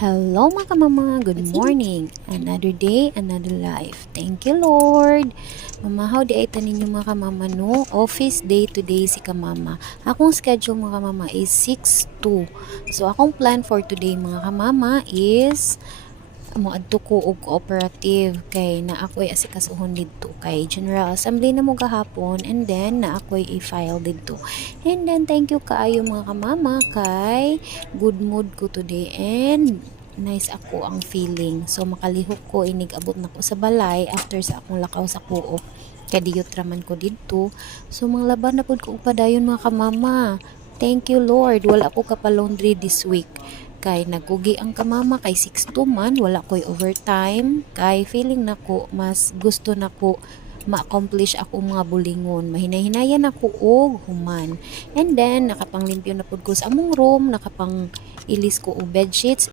Hello mga kamama, good morning. Another day, another life. Thank you Lord. Mamahaw di ay tanin yung mga kamama no. Office day today si kamama. Akong schedule mga kamama is 6 to. So akong plan for today mga kamama is moadto ko og cooperative kay na ako'y asikasuhon didto kay General Assembly na mo gahapon, and then na ako'y i-file didto. And then thank you kaayo mga kamama kay good mood ko today and nice ako ang feeling. So makalihok ko inig abot na ko sa balay after sa akong lakaw sa kuop kadiyot raman ko didto. So mga laban na pud ko upadayon mga kamama. Thank you Lord, wala ko laundry this week kay nagugi ang kamama kay 6 to man, wala ko'y overtime kay feeling nako mas gusto nako ma-accomplish ako mga bulingon, mahinay-hinayan ako og human. And then nakapanglimpyo na pud ko sa among room, nakapang ilis ko og bedsheets